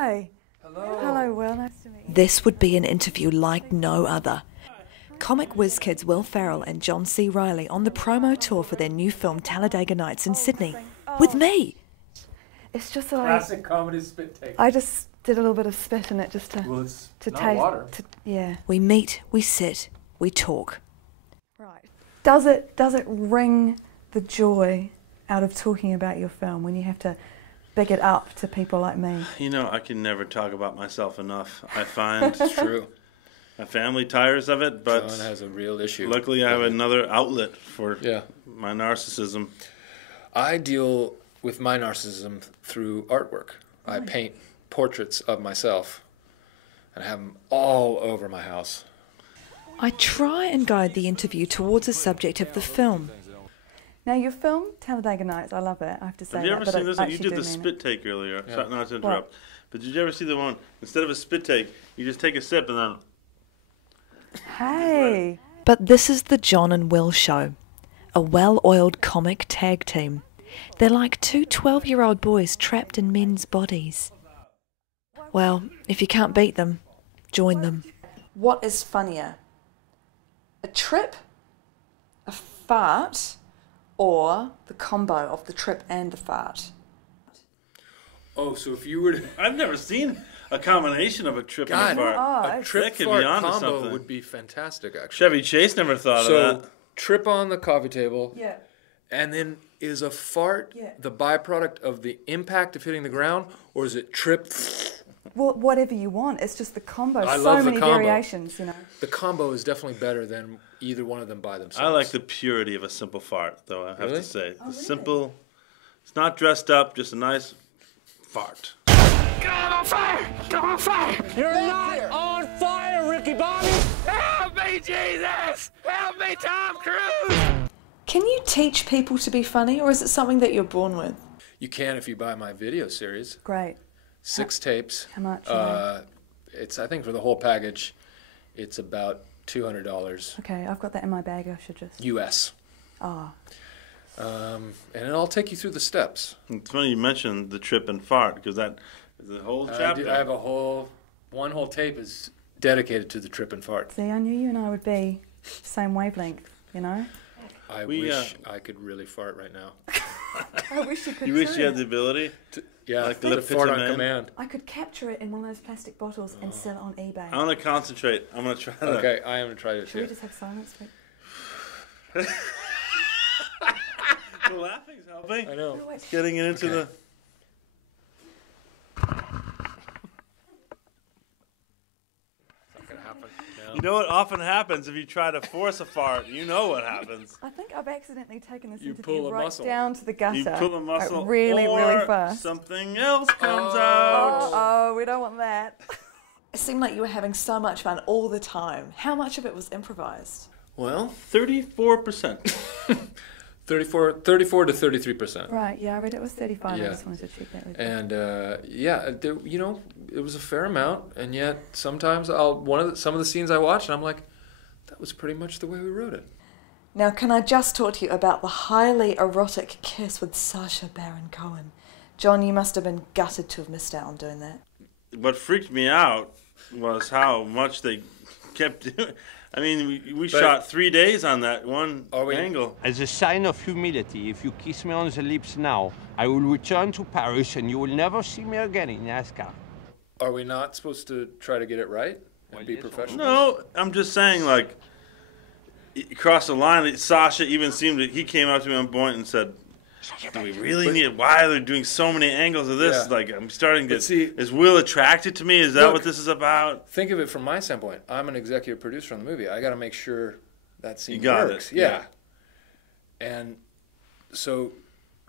Hey. Hello. Hello, Will. Nice to meet you. This would be an interview like no other. Comic whiz kids Will Ferrell and John C. Reilly on the promo tour for their new film Talladega Nights in Sydney. With me! It's just like... Classic comedy spit take. I just did a little bit of spit in it just to... Well, it's to not taste, water. Yeah. We meet, we sit, we talk. Right. Does it wring the joy out of talking about your film when you have to big it up to people like me? You know, I can never talk about myself enough. I find It's true. my family tires of it, but John has a real issue. luckily I have another outlet for Yeah. my narcissism. I deal with my narcissism through artwork. I paint portraits of myself and have them all over my house. I try and guide the interview towards the subject of the film. Now, your film, Talladega Nights, I love it, I have to say. Have you ever but seen this? You actually did do the mean spit take earlier. Yeah. Sorry, not to interrupt. But did you ever see the one, instead of a spit take, you just take a sip and then... it. Hey! But this is the John and Will show. A well-oiled comic tag team. They're like two 12-year-old boys trapped in men's bodies. Well, if you can't beat them, join them. What is funnier? A trip, a fart, or the combo of the trip and the fart? Oh, so if you were to... I've never seen a combination of a trip God, and a fart. a trip That could fart be onto combo something. would be fantastic, actually. Chevy Chase never thought So, of that. trip on the coffee table, Yeah. and then is a fart Yeah. the byproduct of the impact of hitting the ground, or is it trip? Well, whatever you want, it's just the combo. I So love the many combo. variations, you know. The combo is definitely better than either one of them by themselves. I like the purity of a simple fart, though, I have Really? to say. Oh, The really? simple, it's not dressed up, just a nice fart. I'm on fire! I'm on fire! You're not on fire, Ricky Bobby! Help me, Jesus! Help me, Tom Cruise! Can you teach people to be funny, or is it something that you're born with? You can if you buy my video series. Great. 6 tapes. How much? It's, I think, for the whole package, it's about $200 Okay, I've got that in my bag. I should just... US. Oh. And I'll take you through the steps. It's funny you mentioned the trip and fart, because that is the whole chapter. I have one whole tape is dedicated to the trip and fart. See, I knew you and I would be same wavelength, you know? I wish I could really fart right now. I wish you could You wish too. you had the ability? Yeah, Like to the fart on man. command. I could capture it in one of those plastic bottles and sell it on eBay. I want to concentrate. I'm going to try to... Okay, I am going to try this Should we here. just have silence? Please? The laughing's helping. I know. Oh, wait. Getting it into Okay. the... Not going to happen. No. You know what often happens if you try to force a fart? You know what happens. I think I've accidentally taken this You interview pull a right muscle. down to the gutter. You pull a muscle, Like really, or really fast. something else comes Oh, out. oh, we don't want that. It seemed like you were having so much fun all the time. How much of it was improvised? Well, 34%. 34 to 33%. Right, yeah, I read it was 35. Yeah. I just wanted to check that with you. And yeah, there, you know, it was a fair amount, and yet sometimes some of the scenes I watch, and I'm like, that was pretty much the way we wrote it. Now, can I just talk to you about the highly erotic kiss with Sacha Baron Cohen? John, you must have been gutted to have missed out on doing that. What freaked me out was how much they kept doing. I mean, we shot 3 days on that one angle. As a sign of humility, if you kiss me on the lips now, I will return to Paris and you will never see me again in NASCAR. Are we not supposed to try to get it right and be professional? No, I'm just saying, like, across the line, Sasha even he came up to me on point and said, do we really need it? Why are they doing so many angles of this? Yeah. Like, I'm starting to But see, is Will attracted to me? Is that look, what this is about? Think of it from my standpoint. I'm an executive producer on the movie. I got to make sure that scene got works. it. Yeah. And so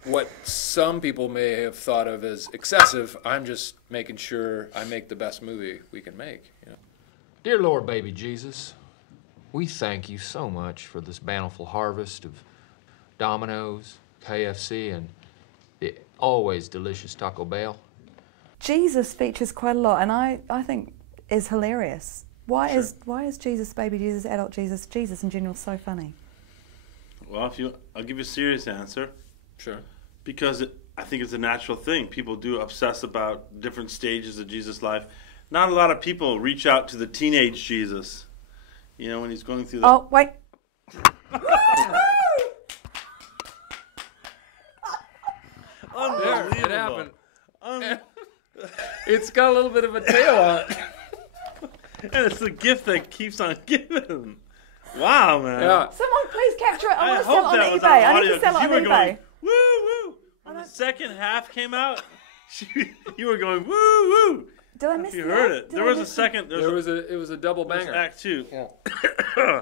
what some people may have thought of as excessive, I'm just making sure I make the best movie we can make. You know? Dear Lord, baby Jesus, we thank you so much for this bountiful harvest of Domino's, KFC, and the always delicious Taco Bell. Jesus features quite a lot, and I think is hilarious. Why is Jesus, baby Jesus, adult Jesus, Jesus in general so funny? Well, I'll give you a serious answer. Sure. Because I think it's a natural thing. People do obsess about different stages of Jesus' life. Not a lot of people reach out to the teenage Jesus. You know, when he's going through the... Oh, wait. There, it happened. It's got a little bit of a tail on it. And it's the gift that keeps on giving. Wow, man. Yeah. Someone please capture it. I want to hope sell it on that was eBay. on I need audio, to sell 'cause it you on were eBay. going, woo, woo. When the second half came out, you were going, woo, woo. Did I miss You that? heard it. Did There I was a miss second. It was a double There's banger. Act 2. Yeah.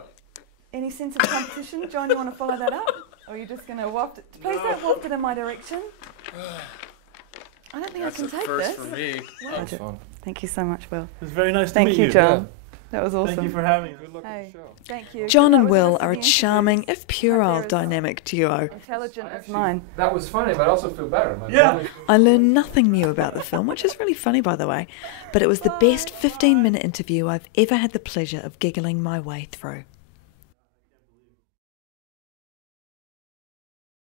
Any sense of competition? John, you want to follow that up? Or are you just going to waft it? Please don't waft it in my direction. I don't think That's I a can take first this. for me. That was fun. Thank you so much, Will. It was very nice to Thank meet you, John. That was awesome. Thank you for having us. Good luck Hey, with the show. thank you. John That and was Will nice to are a be charming, introduced. if puerile, There is dynamic duo. Intelligent as mine. That was funny, but I also feel better. Yeah. I learned nothing new about the film, which is really funny, by the way, but it was the best 15-minute interview I've ever had the pleasure of giggling my way through.